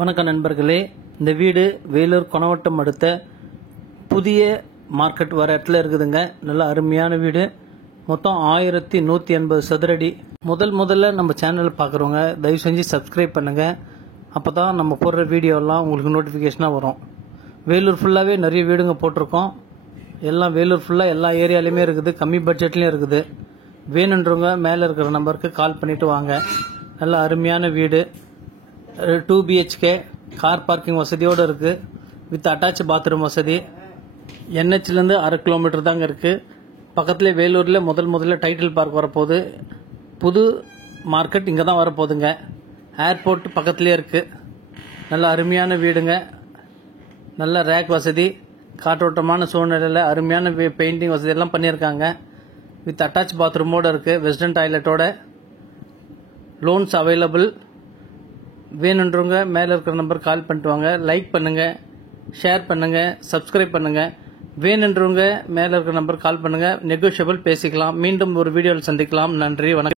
வணக்கம் நண்பர்களே, இந்த வீடு வேலூர் கொணவட்டம் அடுத்த புதிய மார்க்கெட் வர இடத்துல இருக்குதுங்க. நல்ல அருமையான வீடு. மொத்தம் 1180 சதுரடி. முதல்ல நம்ம சேனல் பார்க்குறவங்க தயவு செஞ்சு சப்ஸ்கிரைப் பண்ணுங்க. அப்பதான் நம்ம போடுற வீடியோலாம் உங்களுக்கு நோட்டிஃபிகேஷனாக வரும். வேலூர் ஃபுல்லாகவே நிறைய வீடுங்க போட்டிருக்கோம். எல்லாம் வேலூர் ஃபுல்லாக எல்லா ஏரியாலையுமே இருக்குது, கம்மி பட்ஜெட்லேயும் இருக்குது. வேணுன்றவங்க மேலே இருக்கிற நம்பருக்கு கால் பண்ணிட்டு வாங்க. நல்ல அருமையான வீடு. 2 BHK கார் பார்க்கிங் வசதியோடு இருக்குது. வித் அட்டாச் பாத்ரூம் வசதி. NHலேருந்து 1/2 கிலோமீட்டர் தாங்க இருக்குது. பக்கத்துலேயே வேலூரில் முதல்ல டைட்டில் பார்க் வரப்போகுது. புது மார்க்கெட் இங்கே தான் வரப்போகுதுங்க. ஏர்போர்ட் பக்கத்துலேயே இருக்குது. நல்ல அருமையான வீடுங்க. நல்ல ரேக் வசதி, காற்றோட்டமான சூழ்நிலையில் அருமையான பெயிண்டிங் வசதி எல்லாம் பண்ணியிருக்காங்க. வித் அட்டாச் பாத்ரூமோடு இருக்குது. வெஸ்டர்ன் டாய்லெட்டோட. Lawns available. வேணுன்றவங்க மேலே இருக்கிற நம்பர் கால் பண்ணிட்டு வாங்க. லைக் பண்ணுங்க, ஷேர் பண்ணுங்க, சப்ஸ்கிரைப் பண்ணுங்க. வேணுன்றவங்க மேலே இருக்கிற நம்பர் கால் பண்ணுங்க. நெகோஷியபிள் பேசிக்கலாம். மீண்டும் ஒரு வீடியோவில் சந்திக்கலாம். நன்றி, வணக்கம்.